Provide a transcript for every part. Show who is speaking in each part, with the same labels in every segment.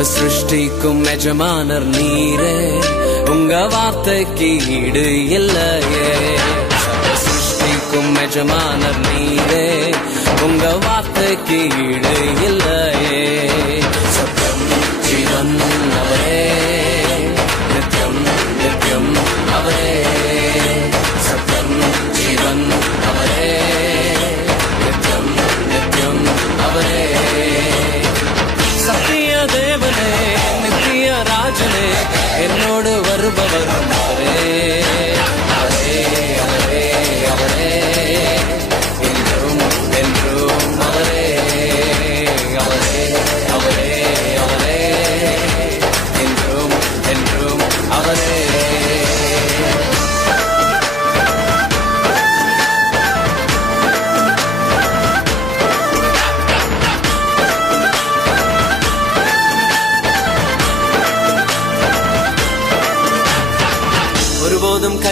Speaker 1: சிருஷ்டிக்கும் எஜமானர் நீரே. உங்க வார்த்தைக்கு ஈடு இல்லையே. சிருஷ்டிக்கும் எஜமானர் நீரே. உங்க வார்த்தைக்கு ஈடு இல்லையே. சத்தம் சிவன் அவரே. நித்யம் நித்யம் அவரே.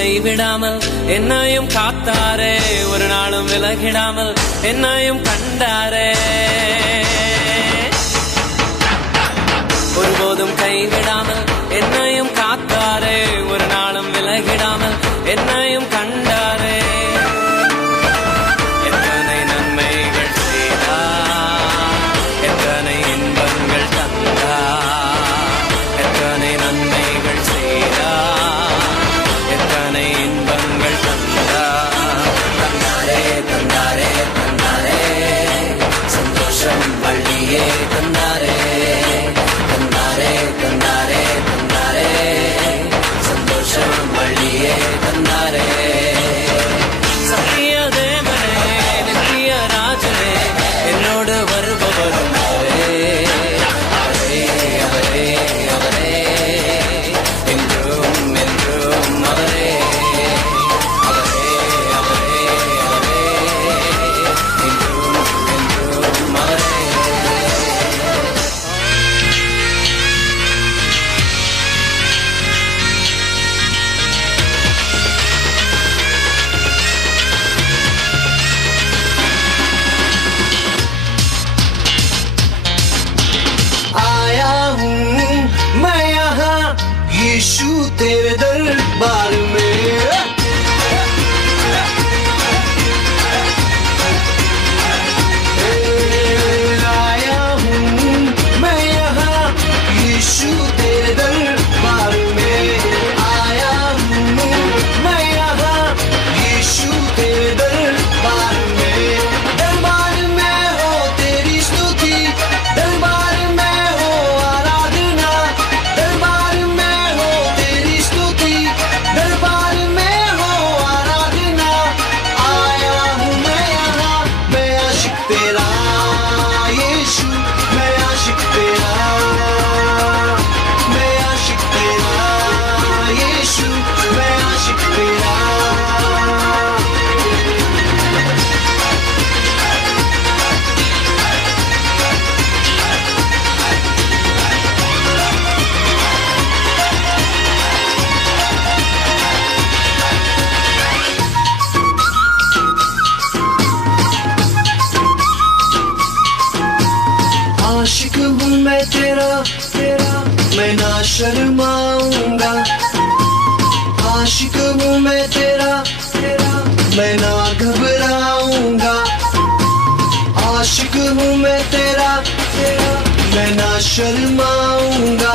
Speaker 1: என்னை விடாமல் என்னையும் காத்தாரே ஒரு நாளும் விலகிடாமல் என்னையும் கண்டாரே. ஒருபோதும் கைவிடாமல்
Speaker 2: you did the तेरा तेरा मैं ना शर्माऊँगा। आशिक हूँ मैं तेरा तेरा मैं ना घबराऊँगा। आशिक हूँ मैं तेरा तेरा मैं ना शर्माऊँगा।